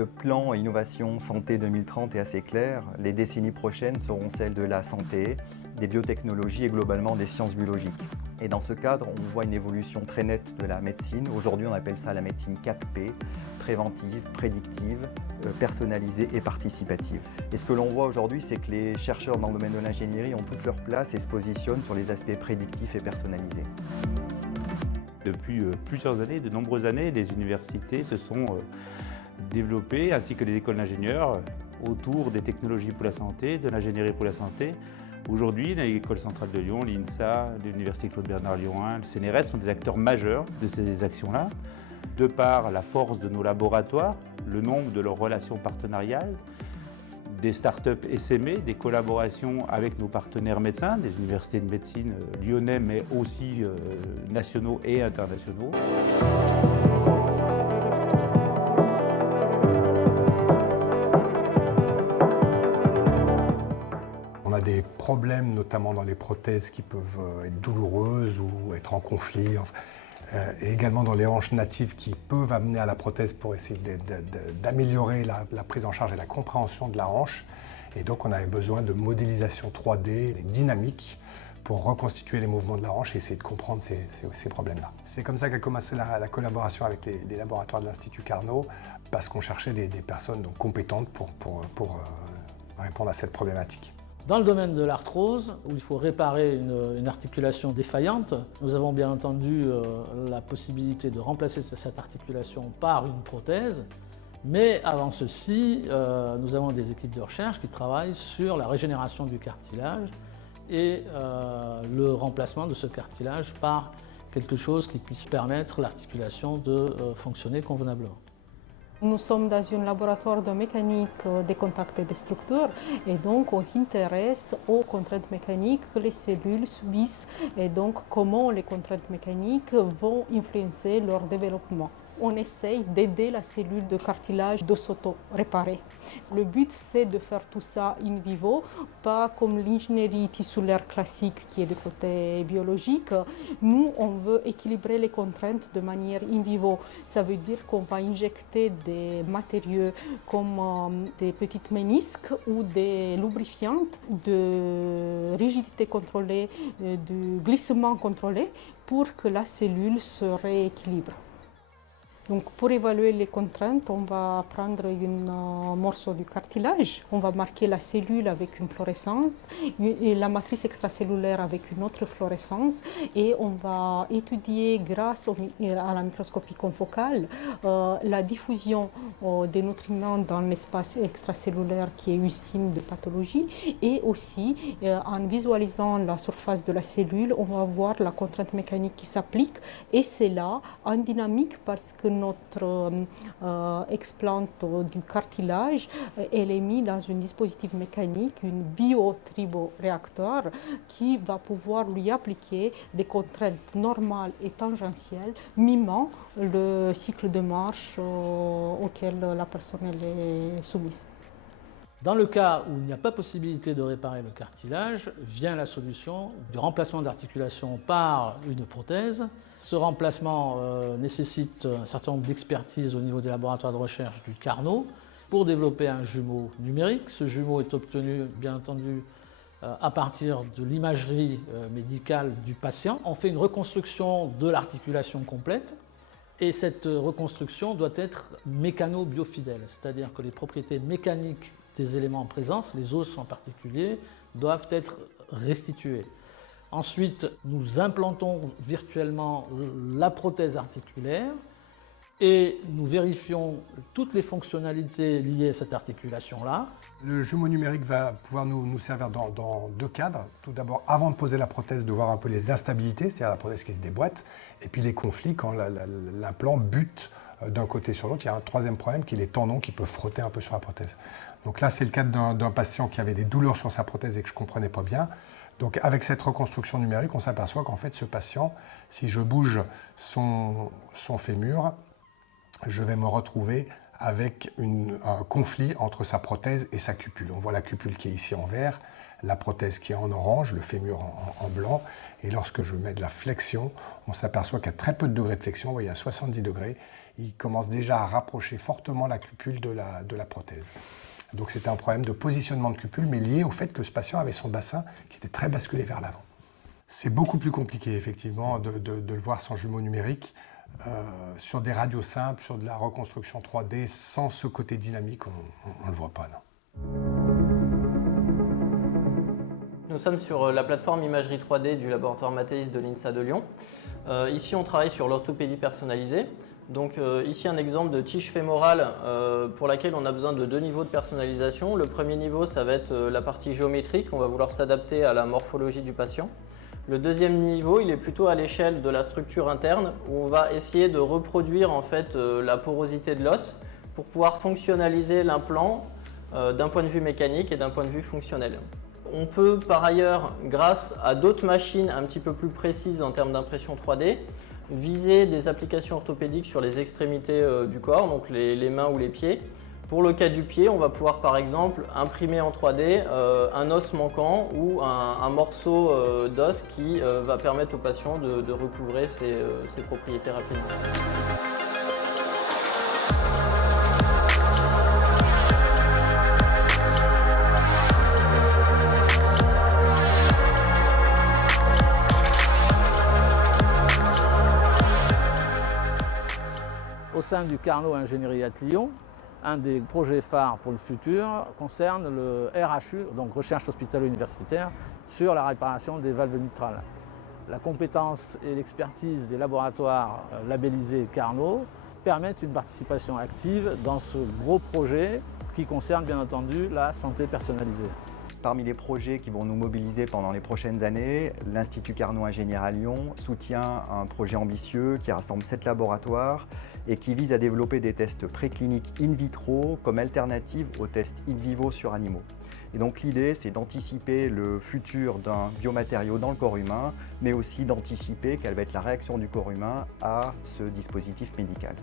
Le plan Innovation Santé 2030 est assez clair. Les décennies prochaines seront celles de la santé, des biotechnologies et globalement des sciences biologiques. Et dans ce cadre, on voit une évolution très nette de la médecine. Aujourd'hui, on appelle ça la médecine 4P, préventive, prédictive, personnalisée et participative. Et ce que l'on voit aujourd'hui, c'est que les chercheurs dans le domaine de l'ingénierie ont toute leur place et se positionnent sur les aspects prédictifs et personnalisés. Depuis plusieurs années, de nombreuses années, les universités se sont développées, ainsi que les écoles d'ingénieurs, autour des technologies pour la santé, de l'ingénierie pour la santé. Aujourd'hui, l'École centrale de Lyon, l'INSA, l'Université Claude Bernard Lyon 1, le CNRS sont des acteurs majeurs de ces actions-là. De par la force de nos laboratoires, le nombre de leurs relations partenariales, des startups essaimées, des collaborations avec nos partenaires médecins, des universités de médecine lyonnais, mais aussi nationaux et internationaux. On a des problèmes, notamment dans les prothèses, qui peuvent être douloureuses ou être en conflit. Et également dans les hanches natives qui peuvent amener à la prothèse pour essayer d'améliorer la prise en charge et la compréhension de la hanche. Et donc on avait besoin de modélisation 3D dynamique pour reconstituer les mouvements de la hanche et essayer de comprendre ces problèmes-là. C'est comme ça qu'a commencé la collaboration avec les laboratoires de l'Institut Carnot, parce qu'on cherchait des personnes donc compétentes pour répondre à cette problématique. Dans le domaine de l'arthrose, où il faut réparer une articulation défaillante, nous avons bien entendu la possibilité de remplacer cette articulation par une prothèse. Mais avant ceci, nous avons des équipes de recherche qui travaillent sur la régénération du cartilage et le remplacement de ce cartilage par quelque chose qui puisse permettre l'articulation de fonctionner convenablement. Nous sommes dans un laboratoire de mécanique des contacts et des structures et donc on s'intéresse aux contraintes mécaniques que les cellules subissent et donc comment les contraintes mécaniques vont influencer leur développement. On essaye d'aider la cellule de cartilage de s'auto-réparer. Le but, c'est de faire tout ça in vivo, pas comme l'ingénierie tissulaire classique qui est du côté biologique. Nous, on veut équilibrer les contraintes de manière in vivo. Ça veut dire qu'on va injecter des matériaux comme des petites ménisques ou des lubrifiants de rigidité contrôlée, de glissement contrôlé pour que la cellule se rééquilibre. Donc pour évaluer les contraintes, on va prendre un morceau du cartilage, on va marquer la cellule avec une fluorescence et la matrice extracellulaire avec une autre fluorescence et on va étudier grâce à la microscopie confocale la diffusion des nutriments dans l'espace extracellulaire qui est une signe de pathologie et aussi en visualisant la surface de la cellule, on va voir la contrainte mécanique qui s'applique et c'est là en dynamique parce que notre explante du cartilage, elle est mise dans un dispositif mécanique, un biotriboréacteur qui va pouvoir lui appliquer des contraintes normales et tangentielles, mimant le cycle de marche auquel la personne est soumise. Dans le cas où il n'y a pas possibilité de réparer le cartilage, vient la solution du remplacement d'articulation par une prothèse. Ce remplacement nécessite un certain nombre d'expertises au niveau des laboratoires de recherche du Carnot pour développer un jumeau numérique. Ce jumeau est obtenu, bien entendu, à partir de l'imagerie médicale du patient. On fait une reconstruction de l'articulation complète. Et cette reconstruction doit être mécano-biofidèle, c'est-à-dire que les propriétés mécaniques des éléments en présence, les os en particulier, doivent être restituées. Ensuite, nous implantons virtuellement la prothèse articulaire et nous vérifions toutes les fonctionnalités liées à cette articulation-là. Le jumeau numérique va pouvoir nous servir dans deux cadres. Tout d'abord, avant de poser la prothèse, de voir un peu les instabilités, c'est-à-dire la prothèse qui se déboîte, et puis les conflits quand l'implant bute d'un côté sur l'autre. Il y a un troisième problème qui est les tendons qui peuvent frotter un peu sur la prothèse. Donc là, c'est le cas d'un patient qui avait des douleurs sur sa prothèse et que je ne comprenais pas bien. Donc avec cette reconstruction numérique, on s'aperçoit qu'en fait, ce patient, si je bouge son fémur, je vais me retrouver avec un conflit entre sa prothèse et sa cupule. On voit la cupule qui est ici en vert, la prothèse qui est en orange, le fémur en blanc. Et lorsque je mets de la flexion, on s'aperçoit qu'à très peu de degrés de flexion, vous voyez à 70 degrés, il commence déjà à rapprocher fortement la cupule de la prothèse. Donc c'était un problème de positionnement de cupule, mais lié au fait que ce patient avait son bassin qui était très basculé vers l'avant. C'est beaucoup plus compliqué effectivement de le voir sans jumeau numérique. Sur des radios simples, sur de la reconstruction 3D, sans ce côté dynamique, on ne le voit pas. Non. Nous sommes sur la plateforme imagerie 3D du laboratoire Mathéis de l'INSA de Lyon. Ici, on travaille sur l'orthopédie personnalisée. Donc ici, un exemple de tige fémorale pour laquelle on a besoin de 2 niveaux de personnalisation. Le premier niveau, ça va être la partie géométrique. On va vouloir s'adapter à la morphologie du patient. Le deuxième niveau, il est plutôt à l'échelle de la structure interne où on va essayer de reproduire en fait la porosité de l'os pour pouvoir fonctionnaliser l'implant d'un point de vue mécanique et d'un point de vue fonctionnel. On peut par ailleurs, grâce à d'autres machines un petit peu plus précises en termes d'impression 3D, viser des applications orthopédiques sur les extrémités du corps, donc les mains ou les pieds. Pour le cas du pied, on va pouvoir par exemple imprimer en 3D un os manquant ou un morceau d'os qui va permettre au patient de recouvrer ses propriétés rapidement. Au sein du Carnot Ingénierie à Lyon, un des projets phares pour le futur concerne le RHU, donc recherche hospitalo-universitaire, sur la réparation des valves mitrales. La compétence et l'expertise des laboratoires labellisés Carnot permettent une participation active dans ce gros projet qui concerne bien entendu la santé personnalisée. Parmi les projets qui vont nous mobiliser pendant les prochaines années, l'Institut Carnot Ingénieur à Lyon soutient un projet ambitieux qui rassemble 7 laboratoires et qui vise à développer des tests précliniques in vitro comme alternative aux tests in vivo sur animaux. Et donc l'idée, c'est d'anticiper le futur d'un biomatériau dans le corps humain, mais aussi d'anticiper quelle va être la réaction du corps humain à ce dispositif médical.